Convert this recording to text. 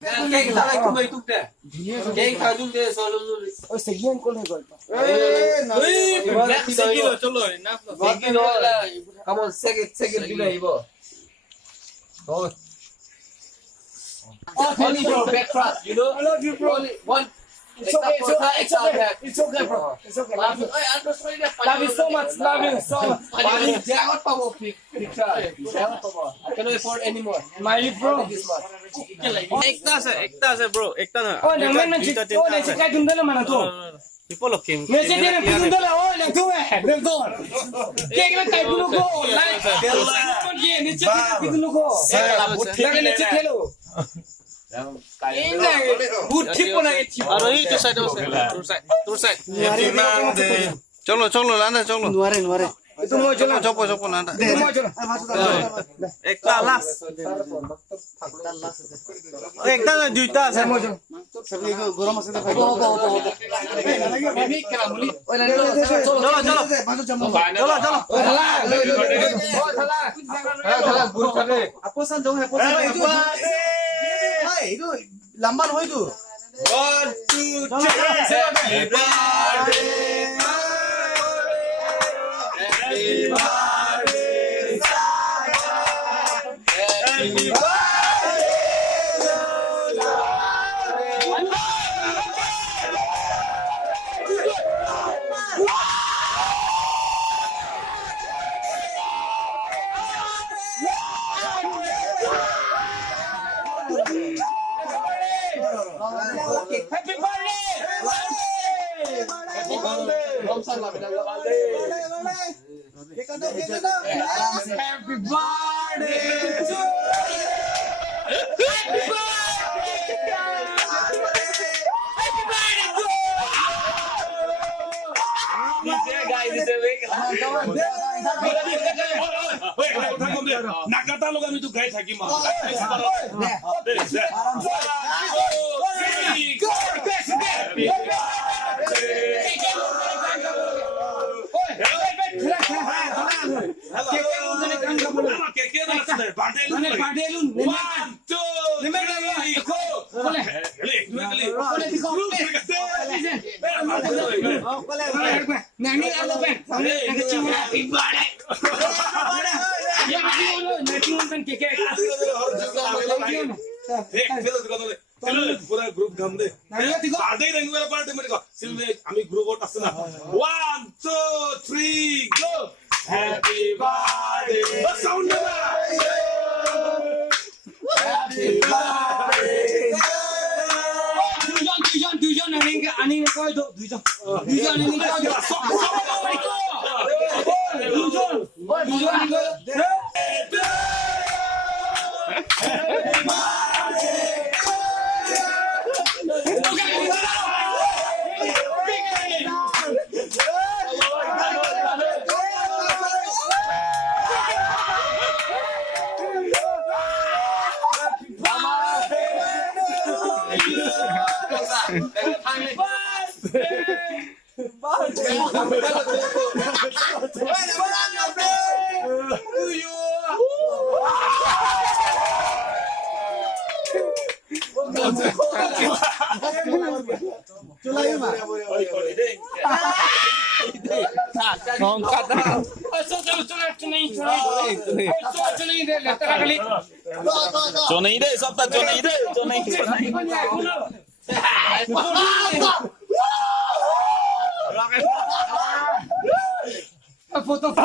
Cái thằng anh mày tung nè. Cái thằng tung nè sao luôn. Ôi segment con này gọi. Second chalo enough. Second là come on second tung này bro. Thôi. Only bro back thrust, you know. I love you, bro. Only one. It's okay, it's okay, it's okay. It's okay, bro. It's okay. Love you. Love you so much. Love you so much. Pani jangan pawo picture. Jangan pawo. I cannot afford anymore. My bro. This much. एकता से bro एकता ना Oh, nang man chick. Oh, nang chick ay tunda naman ato. people of kim Nang chick ay tunda na. Oh, nang tuwe. Nang don. Kaya lang tayo puno ko. Like. Kon ye, nang chick ay puno ko. Lagi nang chick hello. बुद्धि बनाए थी अरे ये तो side to side चलो चलो लाना चलो नुआरे नुआरे itu mau jalan चलो चलो लाना itu mau jalan एकता लास्ट एकता ना दुईटा saya mau jalan सबले को गरम मसाला खाइ चलो चलो चलो चलो Thala guru kane. अपोसन जाऊ अपोसन हाय ಇದು लंबा নহয় ಇದು 1 2 3 happy birthday. Happy birthday. Happy birthday. happy birthday Happy birthday. Om salam bilang balik. के कदो happy birthday to you happy নাকাটা লোক আমি তো গাই থাকি মা পুরা গ্রুপ গাম দে বার্থডে রেঙ্গুলার পার্টি মেরে কো সিলবে আমি গ্রুপ ওট আছে না 1 2 3 গো হ্যাপি বার্থডে সাউন্ড না হ্যাপি বার্থডে দুইজন আনি কয় তো দুইজন আনি কয় দুইজন আনি কয় Johnny deh, sabta Johnny deh, Johnny. foto